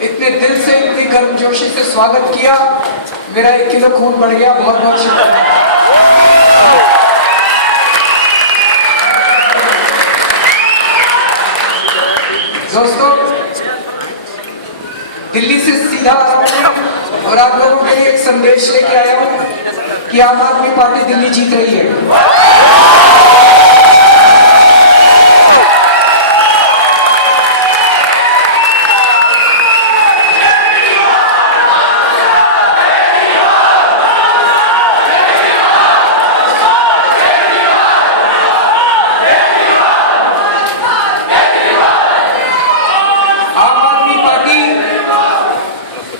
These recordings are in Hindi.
इतने दिल से, इतनी गर्मजोशी से स्वागत किया। मेरा 1 किलो खून बढ़ गया। बहुत बहुत शुक्रिया। दोस्तों, दिल्ली से सीधा आ रहा हूं और आप लोगों के लिए एक संदेश लेके आया हूं कि आम आदमी पार्टी दिल्ली जीत रही है।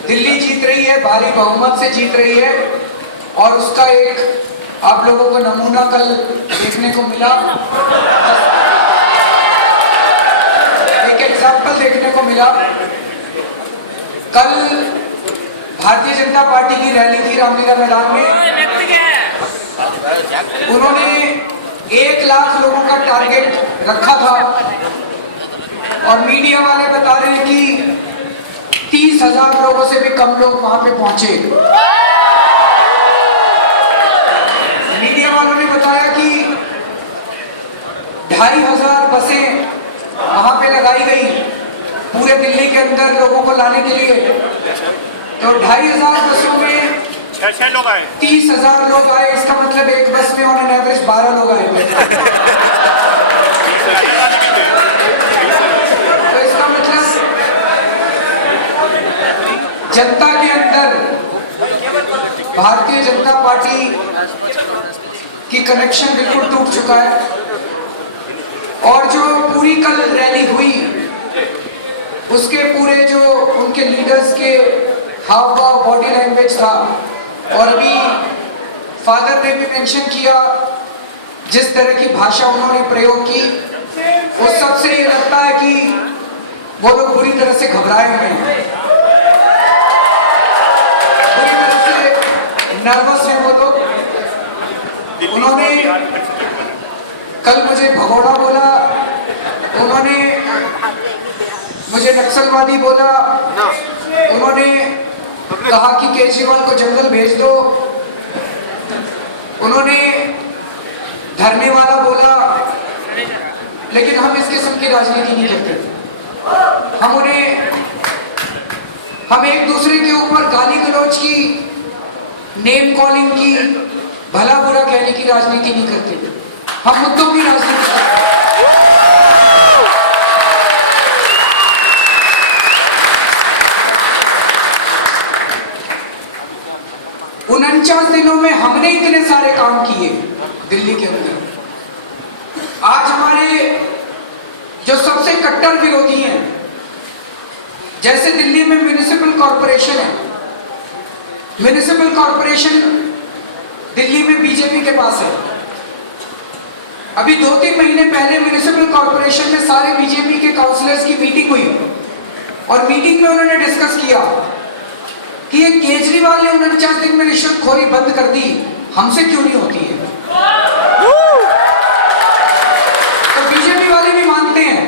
दिल्ली जीत रही है, भारी बहुमत से जीत रही है और उसका एक आप लोगों को नमूना कल देखने को मिला। एक एग्जाम्पल देखने को मिला। कल भारतीय जनता पार्टी की रैली थी रामलीला मैदान में। उन्होंने 1 लाख लोगों का टारगेट रखा था और मीडिया वाले बता रहे हैं कि 30,000 लोगों से भी कम लोग वहां पे पहुंचे। मीडिया वालों ने बताया कि 2,500 बसें वहां पे लगाई गई पूरे दिल्ली के अंदर लोगों को लाने के लिए। तो 2,500 बसों में 6 लोग आए, 30,000 लोग आए। इसका मतलब एक बस में ऑन एन एवरेज 12 लोग आए थे। जनता के अंदर भारतीय जनता पार्टी की कनेक्शन बिल्कुल टूट चुका है और जो पूरी कल रैली हुई उसके पूरे जो उनके लीडर्स के हाव भाव, बॉडी लैंग्वेज था और अभी फादर ने भी मेंशन किया जिस तरह की भाषा उन्होंने प्रयोग की, उस सबसे ये लगता है कि वो लोग बुरी तरह से घबराए हुए हैं, नर्वस है वो लोग। उन्होंने कल मुझे भगोड़ा बोला, उन्होंने मुझे नक्सलवादी बोला, उन्होंने कहा कि केजरीवाल को जंगल भेज दो, उन्होंने धरने वाला बोला। लेकिन हम इस किस्म की राजनीति नहीं करते। हम एक दूसरे के ऊपर गाली गलौज की, नेम कॉलिंग की, भला बुरा कहने की राजनीति नहीं करते। हम मुद्दों की राजनीति करते हैं। 49 दिनों में हमने इतने सारे काम किए दिल्ली के अंदर। आज हमारे जो सबसे कट्टर विरोधी हैं, जैसे दिल्ली में म्युनिसिपल कॉर्पोरेशन है, म्युनिसिपल कॉर्पोरेशन दिल्ली में बीजेपी के पास है। अभी 2-3 महीने पहले म्युनिसिपल कॉर्पोरेशन में सारे बीजेपी के काउंसलर्स की मीटिंग हुई और मीटिंग में उन्होंने डिस्कस किया कि ये केजरीवाल ने 49 दिन में रिश्वतखोरी बंद कर दी, हमसे क्यों नहीं होती है। तो बीजेपी वाले भी मानते हैं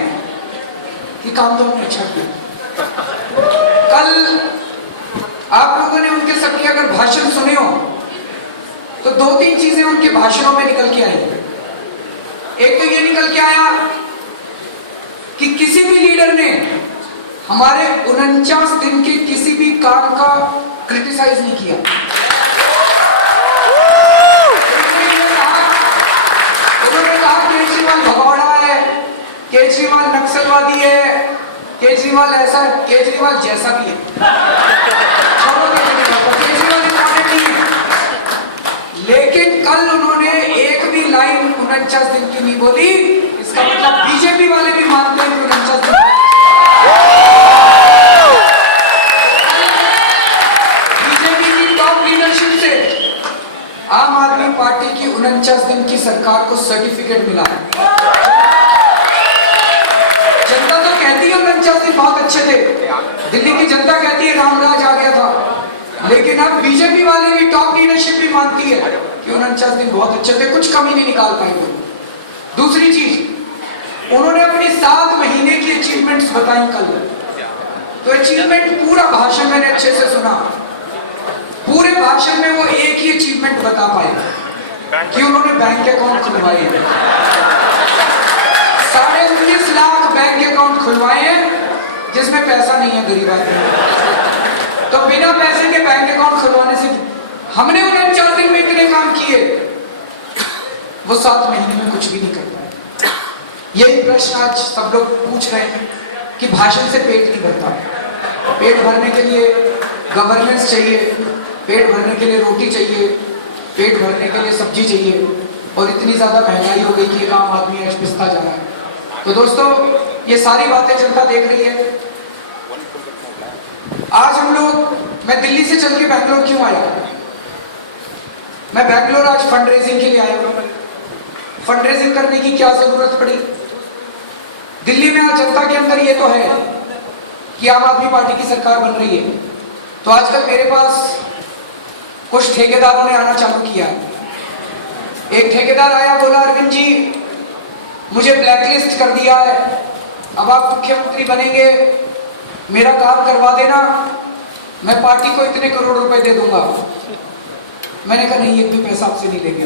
कि काम तो हमने अच्छा किया। कल आप लोगों ने उनके सबके अगर भाषण सुने हो तो 2-3 चीजें उनके भाषणों में निकल के आई। एक तो ये निकल के आया कि किसी भी लीडर ने हमारे 49 दिन के किसी भी काम का क्रिटिसाइज नहीं किया। उन्होंने कहा केजरीवाल भगौड़ा है, केजरीवाल नक्सलवादी है, केजरीवाल ऐसा, केजरीवाल जैसा भी है, केजरीवाल इंपॉर्टेंट नहीं है। लेकिन कल उन्होंने एक भी लाइन 49 दिन की नहीं बोली। इसका मतलब बीजेपी वाले भी मानते हैं 49 दिन। बीजेपी की टॉप लीडरशिप से आम आदमी पार्टी की 49 दिन की सरकार को सर्टिफिकेट मिला है। जनता तो कहती है 49 दिन बहुत अच्छे थे, दिल्ली की जनता कहती है रामराज आ गया था, लेकिन अब बीजेपी वाले की टॉप लीडरशिप भी मानती है कि 49 दिन बहुत अच्छे थे, कुछ कमी नहीं निकाल पाएंगे। दूसरी चीज, उन्होंने अपनी 7 महीने की अचीवमेंट्स बताई कल। तो अचीवमेंट पूरा भाषण मैंने अच्छे से सुना। पूरे भाषण में वो एक ही अचीवमेंट बता पाए कि उन्होंने बैंक अकाउंट खुलवाए हैं। 19.5 लाख बैंक अकाउंट खुलवाए हैं जिसमें पैसा नहीं है गरीब आदमी। तो बिना पैसे के बैंक अकाउंट खुलवाने से हमने 49 दिन में इतने काम किए, वो 7 महीने में कुछ भी नहीं कर पाए। यही प्रश्न आज सब लोग पूछ रहे हैं कि भाषण से पेट नहीं भरता। पेट भरने के लिए गवर्नेंस चाहिए, पेट भरने के लिए रोटी चाहिए, पेट भरने के लिए सब्जी चाहिए, और इतनी ज्यादा महंगाई हो गई कि एक आम आदमी आज पिसता जा रहा है। तो दोस्तों, ये सारी बातें जनता देख रही है। आज हम लोग, मैं दिल्ली से चल के बैंगलोर क्यों आया? मैं बैंगलोर आज फंड रेजिंग के लिए आया हूं। फंड रेजिंग करने की क्या जरूरत पड़ी? दिल्ली में आज जनता के अंदर ये तो है कि आम आदमी पार्टी की सरकार बन रही है, तो आजकल मेरे पास कुछ ठेकेदारों ने आना चालू किया। एक ठेकेदार आया, बोला अरविंद जी मुझे ब्लैकलिस्ट कर दिया है, अब आप मुख्यमंत्री बनेंगे, मेरा काम करवा देना, मैं पार्टी को इतने करोड़ रुपए दे दूंगा। मैंने कहा नहीं, एक भी पैसा आपसे नहीं लेंगे।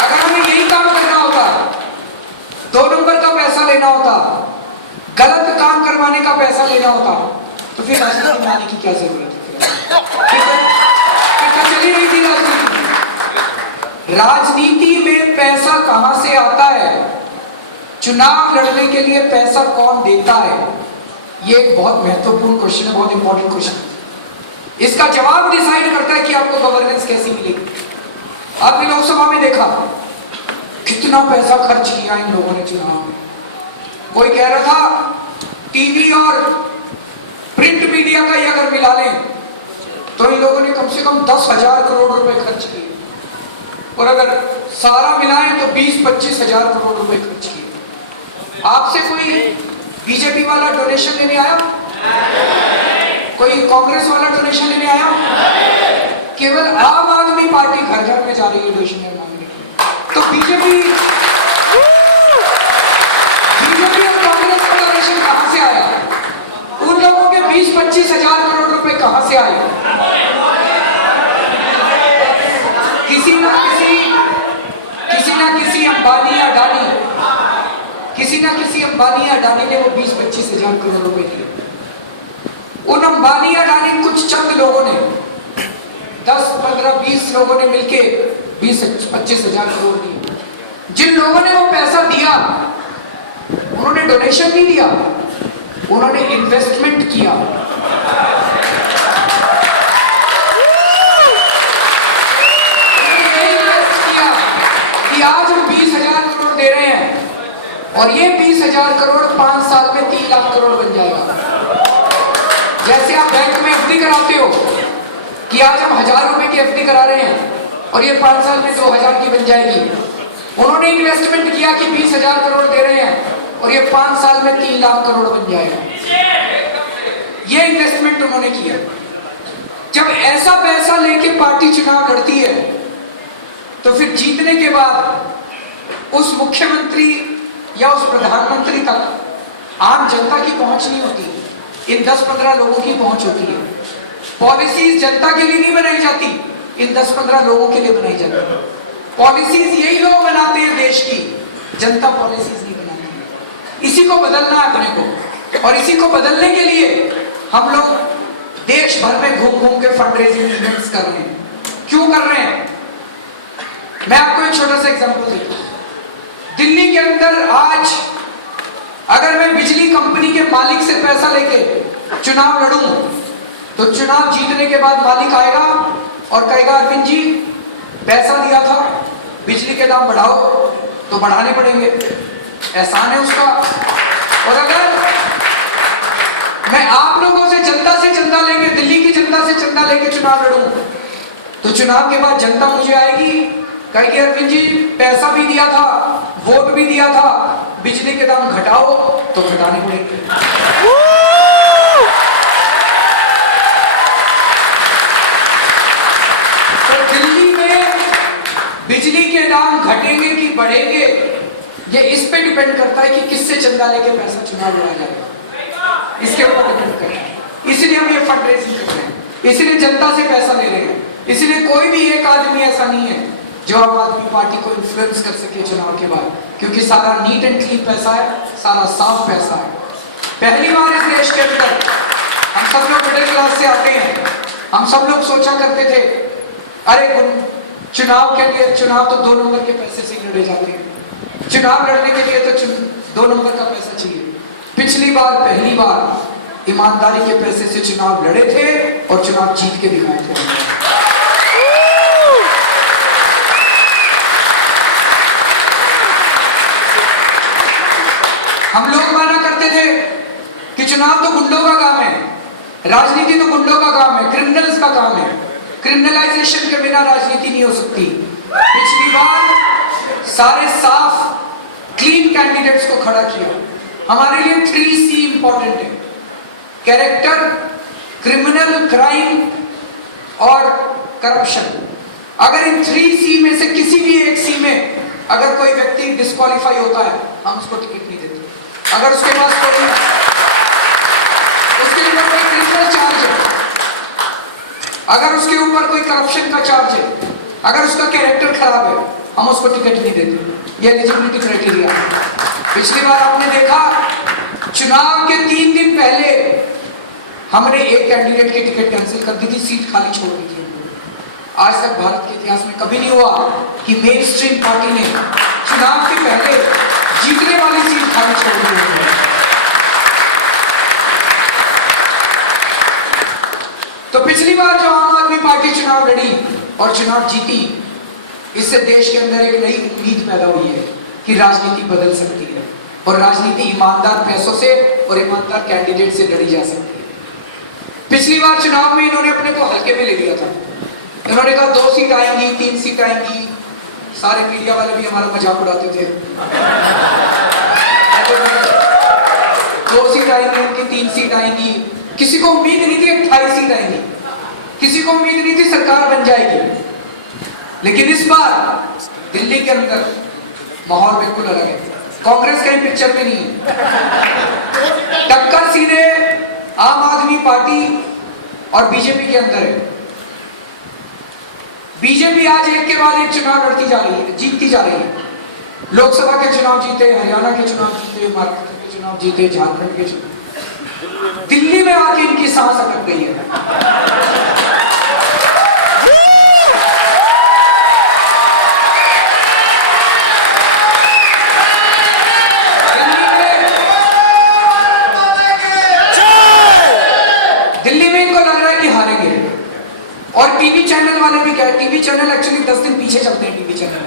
अगर हमें यही काम करना होता, 2 नंबर का पैसा लेना होता, गलत काम करवाने का पैसा लेना होता, तो फिर राजनीति में आने की क्या जरूरत है? फिर चली रही थी राजनीति। राजनीति में पैसा कहां से आता है, चुनाव लड़ने के लिए पैसा कौन देता है, ये एक बहुत महत्वपूर्ण क्वेश्चन है, बहुत इंपॉर्टेंट क्वेश्चन है। इसका जवाब डिसाइड करता है कि आपको गवर्नेंस कैसी मिलेगी। आपने लोकसभा में देखा कितना पैसा खर्च किया इन लोगों ने चुनाव में। कोई कह रहा था टीवी और प्रिंट मीडिया का ही अगर मिला लें तो इन लोगों ने कम से कम 10,000 करोड़ रुपए खर्च किए, और अगर सारा मिलाएं तो 20-25 हजार करोड़ रुपए खर्च किए। आपसे कोई बीजेपी वाला डोनेशन लेने आया? कोई कांग्रेस वाला डोनेशन लेने आया? केवल आम आदमी पार्टी घर घर में जा रही है डोनेशन मांगने। तो बीजेपी और कांग्रेस का डोनेशन कहां से आया? उन लोगों के 20-25 हजार करोड़ रुपए कहां से आए? किसी ना किसी अंबानी अडानी ने वो 20-25 हजार करोड़ रुपए दिए। उन अंबानी अडानी कुछ चंद लोगों ने 10-15-20 लोगों ने मिलके 20-25 हजार करोड़ दिए। जिन लोगों ने वो पैसा दिया उन्होंने डोनेशन नहीं दिया, उन्होंने इन्वेस्टमेंट किया। कि आज हम 20,000 करोड़ दे रहे हैं और ये 20,000 करोड़ 5 साल में 3 लाख करोड़ बन जाएगा। जैसे आप बैंक में एफडी कराते हो कि आज हम 1,000 रुपए की एफडी करा रहे हैं और ये 5 साल में 2,000 की बन जाएगी। उन्होंने इन्वेस्टमेंट किया कि 20,000 करोड़ दे रहे हैं और ये 5 साल में 3 लाख करोड़ बन जाएगा। ये इन्वेस्टमेंट उन्होंने किया। जब ऐसा पैसा लेके पार्टी चुनाव लड़ती है तो फिर जीतने के बाद उस मुख्यमंत्री या उस प्रधानमंत्री तक आम जनता की पहुंच नहीं होती, इन 10-15 लोगों की पहुंच होती है। पॉलिसीज जनता के लिए नहीं बनाई जाती, इन 10-15 लोगों के लिए बनाई जाती है। पॉलिसीज यही लोग बनाते हैं देश की, जनता पॉलिसीज नहीं बनाती। इसी को बदलना है अपने को, और इसी को बदलने के लिए हम लोग देश भर में घूम घूम के फंड रेजिंग इवेंट्स कर रहे हैं। क्यों कर रहे हैं? मैं आपको एक छोटा सा एग्जांपल देता हूं। दिल्ली के अंदर आज अगर मैं बिजली कंपनी के मालिक से पैसा लेके चुनाव लड़ूं तो चुनाव जीतने के बाद मालिक आएगा और कहेगा अरविंद जी पैसा दिया था, बिजली के दाम बढ़ाओ, तो बढ़ाने पड़ेंगे, एहसान है उसका। और अगर मैं आप लोगों से चंदा लेके, दिल्ली की जनता से चंदा लेके चुनाव लड़ूं तो चुनाव के बाद जनता मुझे आएगी, कहेगी अरविंद जी पैसा भी दिया था, वोट भी दिया था, बिजली के दाम घटाओ, तो घटाने पड़ेंगे। तो दिल्ली में बिजली के दाम घटेंगे कि बढ़ेंगे, ये इस पे डिपेंड करता है कि किससे चंदा लेके पैसा चुनाव लड़ा जाएगा, इसके ऊपर डिपेंड करता है। इसलिए हम ये फंड रेजिंग कर रहे हैं, इसलिए जनता से पैसा ले रहे हैं, इसलिए कोई भी एक आदमी ऐसा नहीं है जो आम आदमी पार्टी को इन्फ्लुएंस कर सके चुनाव के बाद, क्योंकि सारा नीट एंड क्लीन पैसा है, सारा साफ पैसा है। पहली बार इस देश के अंदर हम सब लोग मिडिल क्लास से आते हैं, हम सब लोग सोचा करते थे अरे चुनाव के लिए, चुनाव तो 2 नंबर के पैसे से लड़े जाते हैं, चुनाव लड़ने के लिए तो 2 नंबर का पैसा चाहिए। पिछली बार पहली बार ईमानदारी के पैसे से चुनाव लड़े थे और चुनाव जीत के दिखाए थे। हम लोग माना करते थे कि चुनाव तो गुंडों का काम है, राजनीति तो गुंडों का काम है, क्रिमिनल्स का काम है, क्रिमिनलाइजेशन के बिना राजनीति नहीं हो सकती। पिछली बार सारे साफ क्लीन कैंडिडेट्स को खड़ा किया। हमारे लिए 3C इंपॉर्टेंट है, कैरेक्टर, क्रिमिनल, क्राइम और करप्शन। अगर इन 3C में से किसी भी एक C में अगर कोई व्यक्ति डिस्क्वालीफाई होता है, हम उसको टिकट नहीं देते। अगर उसके पास कोई, उसके ऊपर कोई क्रिमिनल चार्ज है, अगर उसके ऊपर कोई करप्शन का चार्ज है, अगर उसका कैरेक्टर खराब है, हम उसको टिकट नहीं देते। ये एलिजिबिलिटी क्राइटेरिया। पिछली बार आपने देखा चुनाव के 3 दिन पहले हमने एक कैंडिडेट की टिकट कैंसिल कर दी थी, सीट खाली छोड़ दी थी। आज तक भारत के इतिहास में कभी नहीं हुआ कि मेन स्ट्रीम पार्टी ने चुनाव के पहले जीतने वाली सीट खाली छोड़ दी है। तो पिछली बार जो आम आदमी पार्टी चुनाव लड़ी और चुनाव जीती, इससे देश के अंदर एक नई उम्मीद पैदा हुई है कि राजनीति बदल सकती है और राजनीति ईमानदार पैसों से और ईमानदार कैंडिडेट से लड़ी जा सकती है। पिछली बार चुनाव में इन्होंने अपने को हल्के में ले लिया था। इन्होंने कहा 2 सीट आएंगी, 3 सीट आएंगी। सारे मीडिया वाले भी हमारा मजाक उड़ाते थे, 2 सीट आएंगी, उनकी 3 सीट आएंगी। किसी को उम्मीद नहीं थी 28 सीट आएंगी, किसी को उम्मीद नहीं थी सरकार बन जाएगी। लेकिन इस बार दिल्ली के अंदर माहौल बिल्कुल अलग है। कांग्रेस कहीं पिक्चर में नहीं है, टक्कर सीधे आम आदमी पार्टी और बीजेपी के अंदर है। बीजेपी आज एक के बाद एक चुनाव लड़ती जा रही है, जीतती जा रही है। लोकसभा के चुनाव जीते, हरियाणा के चुनाव जीते, महाराष्ट्र के चुनाव जीते, झारखंड के चुनाव। दिल्ली में आके इनकी सांस अटक गई है। और टीवी चैनल वाले भी क्या, टीवी चैनल एक्चुअली 10 दिन पीछे चलते हैं। टीवी चैनल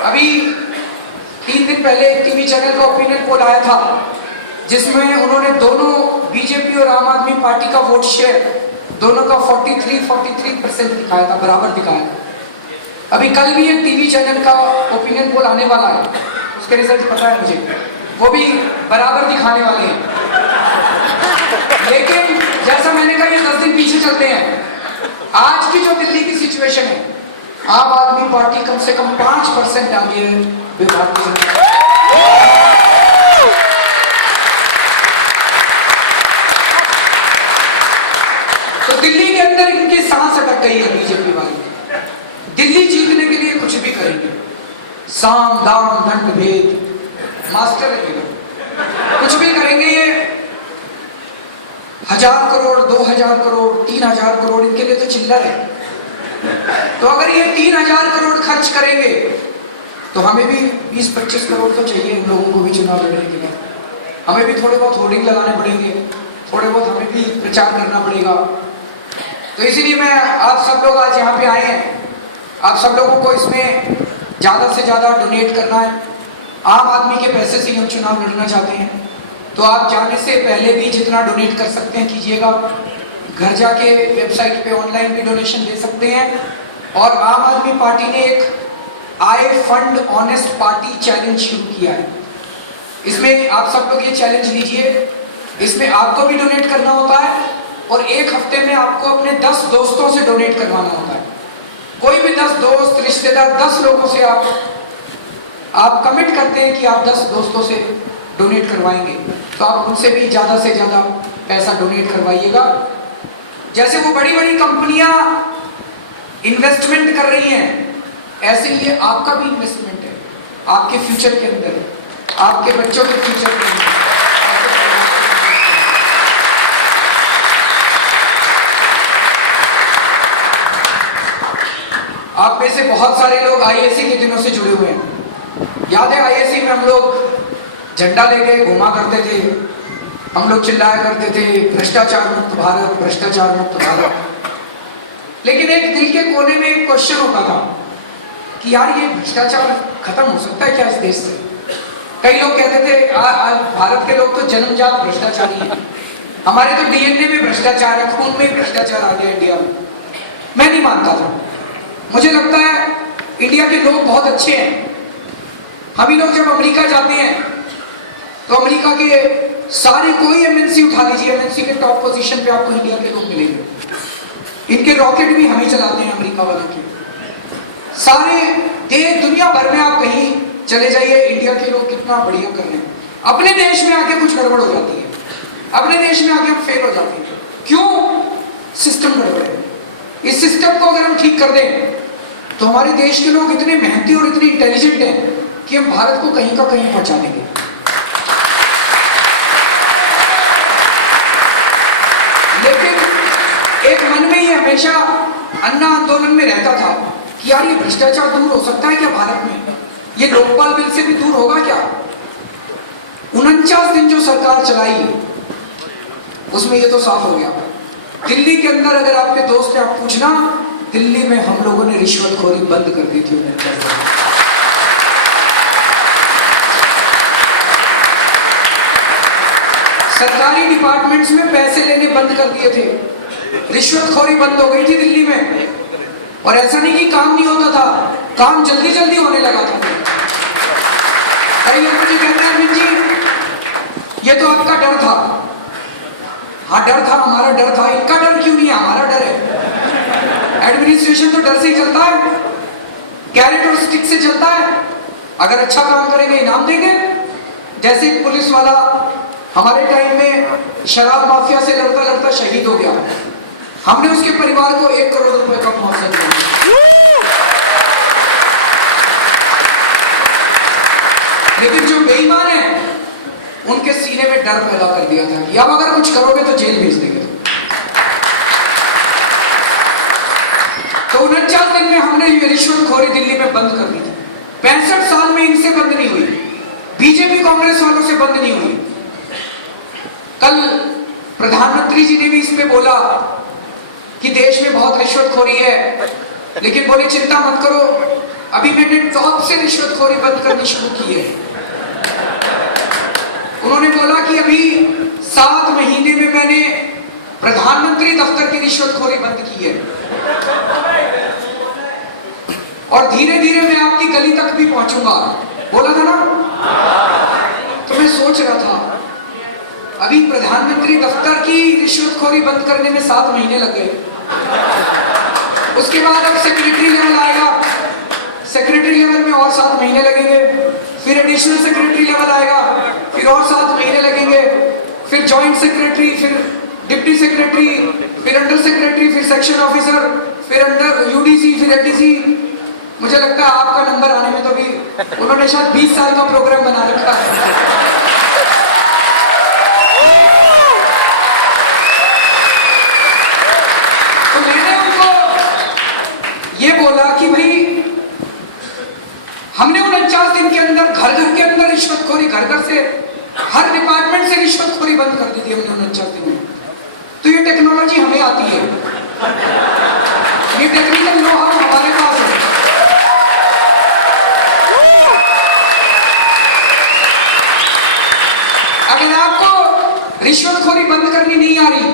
अभी 3 दिन पहले एक टीवी चैनल का ओपिनियन पोल आया था, जिसमें उन्होंने दोनों बीजेपी और आम आदमी पार्टी का वोट शेयर दोनों का 43% दिखाया था, बराबर दिखाया था। अभी कल भी एक टीवी चैनल का ओपिनियन पोल आने वाला है, उसके रिजल्ट पता है मुझे, वो भी बराबर दिखाने वाले हैं। लेकिन जैसा मैंने कहा, ये 10 दिन पीछे चलते हैं। आज की जो दिल्ली की सिचुएशन है, आम आदमी पार्टी कम से कम 5% आगे है भारतीय जनता पार्टी। तो दिल्ली के अंदर इनकी सांस अटक गई है बीजेपी वाली। दिल्ली जीतने के लिए कुछ भी करेंगे, साम दाम दंड भेद मास्टर है, कुछ भी करेंगे। ये 1000 करोड़, 2000 करोड़, 3000 करोड़ इनके लिए तो चिल्लर है। तो अगर ये 3000 करोड़ खर्च करेंगे तो हमें भी 20-25 करोड़ तो चाहिए इन लोगों को भी चुनाव लड़ने के लिए। हमें भी थोड़े बहुत होर्डिंग लगाने पड़ेंगे, थोड़े बहुत हमें भी प्रचार करना पड़ेगा। तो इसीलिए मैं, आप सब लोग आज यहाँ पे आए हैं, आप सब लोगों को इसमें ज़्यादा से ज़्यादा डोनेट करना है। आम आदमी के पैसे से हम चुनाव लड़ना चाहते हैं, तो आप जाने से पहले भी जितना डोनेट कर सकते हैं कीजिएगा। घर जाके वेबसाइट पे ऑनलाइन भी डोनेशन दे सकते हैं। और आम आदमी पार्टी ने एक आए फंड ऑनेस्ट पार्टी चैलेंज शुरू किया है। इसमें आप सब लोग ये चैलेंज लीजिए, इसमें आपको भी डोनेट करना होता है और एक हफ्ते में आपको अपने 10 दोस्तों से डोनेट करवाना होता है। कोई भी 10 दोस्त, रिश्तेदार, 10 लोगों से आप आप कमिट करते हैं कि आप 10 दोस्तों से डोनेट करवाएंगे, तो आप उनसे भी ज़्यादा से ज़्यादा पैसा डोनेट करवाइएगा। जैसे वो बड़ी बड़ी कंपनियां इन्वेस्टमेंट कर रही हैं, ऐसे ये आपका भी इन्वेस्टमेंट है, आपके फ्यूचर के अंदर, आपके बच्चों के फ्यूचर के अंदर। आप में से बहुत सारे लोग आईएसी के दिनों से जुड़े हुए हैं। याद है आईएसी में हम लोग झंडा लेके घुमा करते थे, हम लोग चिल्लाया करते थे भ्रष्टाचार मुक्त भारत, भ्रष्टाचार मुक्त भारत। लेकिन एक दिल के कोने में एक क्वेश्चन होता था कि यार ये भ्रष्टाचार खत्म हो सकता है क्या इस देश से? कई लोग कहते थे आज भारत के लोग तो जन्मजात भ्रष्टाचारी हैं, हमारे तो डीएनए में भ्रष्टाचार है, खून में भ्रष्टाचार आ गया इंडिया में। मैं नहीं मानता था, मुझे लगता है इंडिया के लोग बहुत अच्छे हैं। हम ही लोग जब अमेरिका जाते हैं तो अमेरिका के सारे कोई एमएनसी उठा लीजिए, एमएनसी के टॉप पोजीशन पे आपको इंडिया के लोग मिलेंगे। इनके रॉकेट भी हम ही चलाते हैं अमेरिका वालों के। सारे देश दुनिया भर में आप कहीं चले जाइए, इंडिया के लोग कितना बढ़िया कर रहे हैं। अपने देश में आके कुछ गड़बड़ हो जाती है, अपने देश में आके हम फेल हो जाते हैं। क्यों? सिस्टम गड़बड़ है। इस सिस्टम को अगर हम ठीक कर दें तो हमारे देश के लोग इतने मेहनती और इतने इंटेलिजेंट हैं कि हम भारत को कहीं का कहीं पहुंचा देंगे। लेकिन एक मन में ये हमेशा अन्ना आंदोलन में रहता था कि यार ये भ्रष्टाचार दूर हो सकता है क्या भारत में? ये लोकपाल बिल से भी दूर होगा क्या? 49 दिन जो सरकार चलाई उसमें ये तो साफ हो गया। दिल्ली के अंदर अगर आपके दोस्त से आप पूछना, दिल्ली में हम लोगों ने रिश्वतखोरी बंद कर दी थी। सरकारी डिपार्टमेंट्स में पैसे लेने बंद कर दिए थे, रिश्वतखोरी बंद हो गई थी दिल्ली में। और ऐसा नहीं कि काम नहीं होता था, काम जल्दी जल्दी होने लगा था। कई लोग मुझे कहते हैं अमित जी ये तो आपका डर था। हाँ डर था, हमारा डर था। इनका डर क्यों नहीं है? हमारा डर है। एडमिनिस्ट्रेशन तो डर से ही चलता है, कैरेट और स्टिक से चलता है। अगर अच्छा काम करेंगे इनाम देंगे। जैसे एक पुलिस वाला हमारे टाइम में शराब माफिया से लड़ता लड़ता शहीद हो गया, हमने उसके परिवार को 1 करोड़ रुपए का मुआवजा दिया। लेकिन जो बेईमान है उनके सीने में डर पैदा कर दिया था कि अब अगर कुछ करोगे तो जेल भेज देंगे। तो 49 दिन में हमने ये रिश्वतखोरी दिल्ली में बंद कर दी थी। 65 साल में इनसे बंद नहीं हुई, बीजेपी कांग्रेस वालों से बंद नहीं हुई। कल प्रधानमंत्री जी ने भी इसमें बोला कि देश में बहुत रिश्वतखोरी है, लेकिन बोले चिंता मत करो, अभी मैंने टॉप से रिश्वतखोरी बंद करनी शुरू की है। उन्होंने बोला कि अभी 7 महीने में मैंने प्रधानमंत्री दफ्तर की रिश्वतखोरी बंद की है और धीरे धीरे मैं आपकी गली तक भी पहुंचूंगा। बोला था ना? तो मैं सोच रहा था अभी प्रधानमंत्री दफ्तर की रिश्वतखोरी बंद करने में 7 महीने लग गए, उसके बाद अब सेक्रेटरी लेवल आएगा, सेक्रेटरी लेवल में और 7 महीने लगेंगे, फिर एडिशनल सेक्रेटरी लेवल आएगा, फिर और 7 महीने लगेंगे, फिर जॉइंट सेक्रेटरी, फिर डिप्टी सेक्रेटरी, फिर अंडर सेक्रेटरी, फिर सेक्शन ऑफिसर, फिर अंडर यूडीसी, फिर एडीसी। मुझे लगता है आपका नंबर आने में तो भी उन्होंने शायद 20 साल का प्रोग्राम बना रखा है। तो मैंने उनको ये बोला कि भाई हमने 49 दिन के अंदर घर घर के अंदर रिश्वतखोरी, घर घर से, हर डिपार्टमेंट से रिश्वतखोरी बंद कर दी थी हमने 49 दिन में। तो ये टेक्नोलॉजी हमें आती है, ये टेक्निकल नो हाउ हमारे पास है। अगर आपको रिश्वतखोरी बंद करनी नहीं आ रही,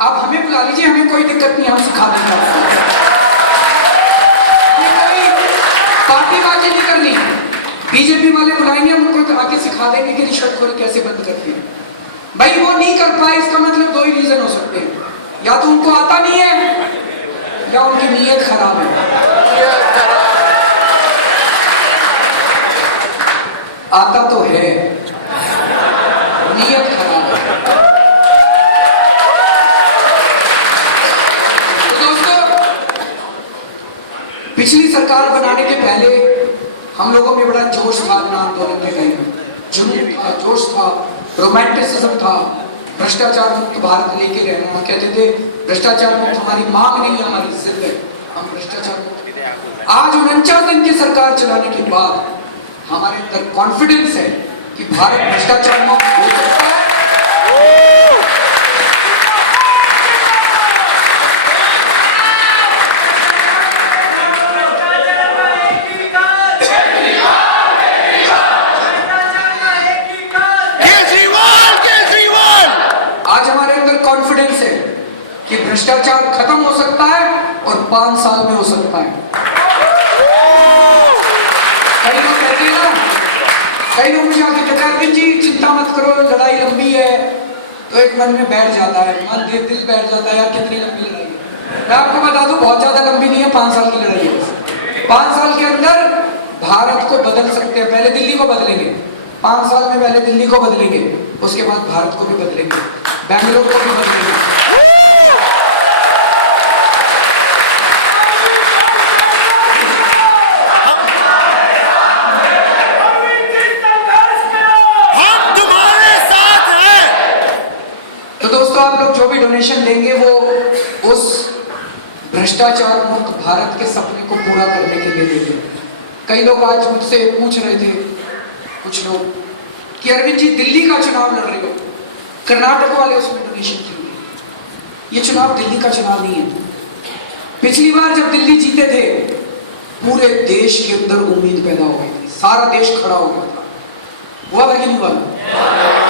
आप हमें बुला लीजिए, हमें कोई दिक्कत नहीं, हम सिखा देंगे आपको। पार्टी बाजी नहीं करनी, बीजेपी वाले बुलाएंगे, हम उनको आके सिखा देंगे कि रिश्वतखोरी कैसे बंद करती है। भाई वो नहीं कर पाए इसका मतलब 2 ही रीजन हो सकते हैं, या तो उनको आता नहीं है या उनकी नीयत खराब है। आता तो है, नीयत खराब है। तो दोस्तों, पिछली सरकार बनाने के पहले हम लोगों में बड़ा जोश था अपना आंदोलन के टाइम में, जुनून था, जोश था, रोमांटिसिज्म था, भ्रष्टाचार मुक्त भारत लेके रहना। कहते थे भ्रष्टाचार मुक्त हमारी मांग नहीं है, हमारी जिद है, हम भ्रष्टाचार मुक्त। आज 49 दिन की सरकार चलाने के बाद हमारे अंदर कॉन्फिडेंस है कि भारत भ्रष्टाचार मुक्त हो सकता है। आज हमारे अंदर कॉन्फिडेंस है कि भ्रष्टाचार खत्म हो सकता है और 5 साल में हो सकता है। कई लोग कहते हैं ना, कई लोग मुझे आके कहते हैं अरविंद जी चिंता मत करो, लड़ाई लंबी है, तो एक मन में बैठ जाता है, मन दिल बैठ जाता है, यार कितनी लंबी लड़ाई है। मैं आपको बता दूं बहुत ज्यादा लंबी नहीं है, 5 साल की लड़ाई है। 5 साल के अंदर भारत को बदल सकते हैं। पहले दिल्ली को बदलेंगे, 5 साल में पहले दिल्ली को बदलेंगे, उसके बाद भारत को भी बदलेंगे, बेंगलोर को भी बदलेंगे। तो दोस्तों, आप लोग जो भी डोनेशन देंगे वो उस भ्रष्टाचार मुक्त भारत के सपने को पूरा करने के लिए देंगे। कई लोग आज मुझसे पूछ रहे थे, कुछ लोग, कि अरविंद जी दिल्ली का चुनाव लड़ रहे हो, कर्नाटक वाले उसमें डोनेशन क्यों? ये चुनाव दिल्ली का चुनाव नहीं है। पिछली बार जब दिल्ली जीते थे, पूरे देश के अंदर उम्मीद पैदा हो गई थी, सारा देश खड़ा हो गया था। हुआ था कि नहीं हुआ?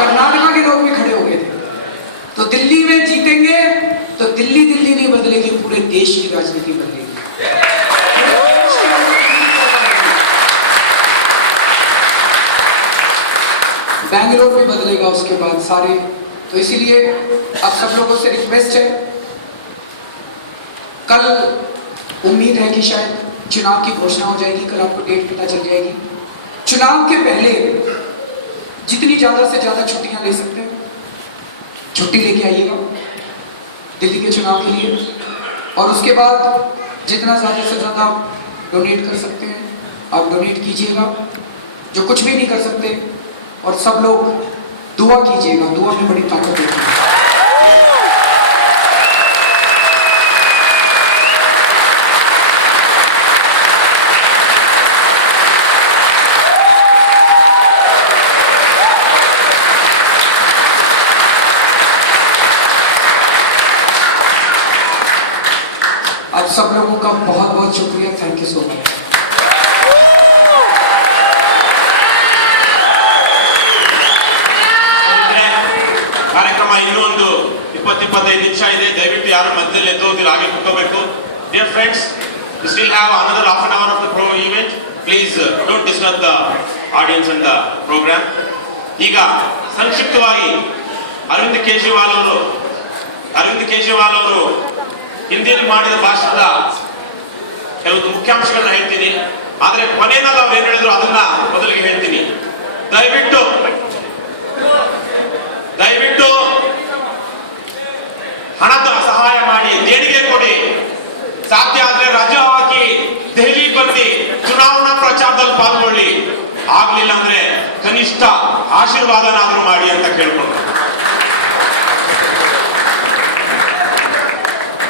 कर्नाटका के लोग भी खड़े हो गए थे। तो दिल्ली में जीतेंगे तो दिल्ली दिल्ली नहीं बदलेगी, पूरे देश की राजनीति बदलेगी। बेंगलोर भी बदलेगा उसके बाद सारे। तो इसीलिए अब सब लोगों से रिक्वेस्ट है, कल उम्मीद है कि शायद चुनाव की घोषणा हो जाएगी, कल आपको डेट पता चल जाएगी। चुनाव के पहले जितनी ज्यादा से ज्यादा छुट्टियां ले सकते हैं, छुट्टी लेके आइएगा दिल्ली के चुनाव के लिए। और उसके बाद जितना ज्यादा से ज्यादा डोनेट कर सकते हैं आप डोनेट कीजिएगा, जो कुछ भी नहीं कर सकते। और सब लोग दुआ कीजिएगा, दुआ में बड़ी ताकत होती है। आप सब लोगों का बहुत बहुत शुक्रिया, थैंक यू सो मच। ಕಾರ್ಯಕ್ರಮ ಇನ್ನೊಂದು 20-25 ನಿಮಿಷ ಇದೆ. ದಯವಿಟ್ಟು ಯಾರು ಮಧ್ಯದಲ್ಲಿ ಎದ್ದೋದಿಲ್ಲ, ಹಾಗೆ ಕೂತ್ಕೋಬೇಕು. Dear friends, we still have another half an hour of the event. Please don't disturb the audience and the program. ಈಗ ಸಂಕ್ಷಿಪ್ತವಾಗಿ ಅರವಿಂದ್ ಕೇಜ್ರಿವಾಲ್ ಅವರು ಹಿಂದಿಯಲ್ಲಿ ಮಾಡಿದ ಭಾಷಣದ ಕೆಲವು ಮುಖ್ಯಾಂಶಗಳನ್ನ ಹೇಳ್ತೀನಿ. ಆದ್ರೆ ಕೊನೆಯಲ್ಲಿ ಅವ್ರು ಏನ್ ಹೇಳಿದ್ರು ಅದನ್ನ ಮೊದಲಿಗೆ ಹೇಳ್ತೀನಿ. ದಯವಿಟ್ಟು ಹಣದ ಸಹಾಯ ಮಾಡಿ, ದೇಣಿಗೆ ಕೊಡಿ. ಸಾಧ್ಯ ಆದ್ರೆ ರಜಾ ಹಾಕಿ ದೆಹಲಿ ಬಂದು ಚುನಾವಣಾ ಪ್ರಚಾರದಲ್ಲಿ ಪಾಲ್ಗೊಳ್ಳಿ. ಆಗ್ಲಿಲ್ಲ ಅಂದ್ರೆ ಕನಿಷ್ಠ ಆಶೀರ್ವಾದನಾದ್ರೂ ಮಾಡಿ ಅಂತ ಕೇಳ್ಕೊಂಡು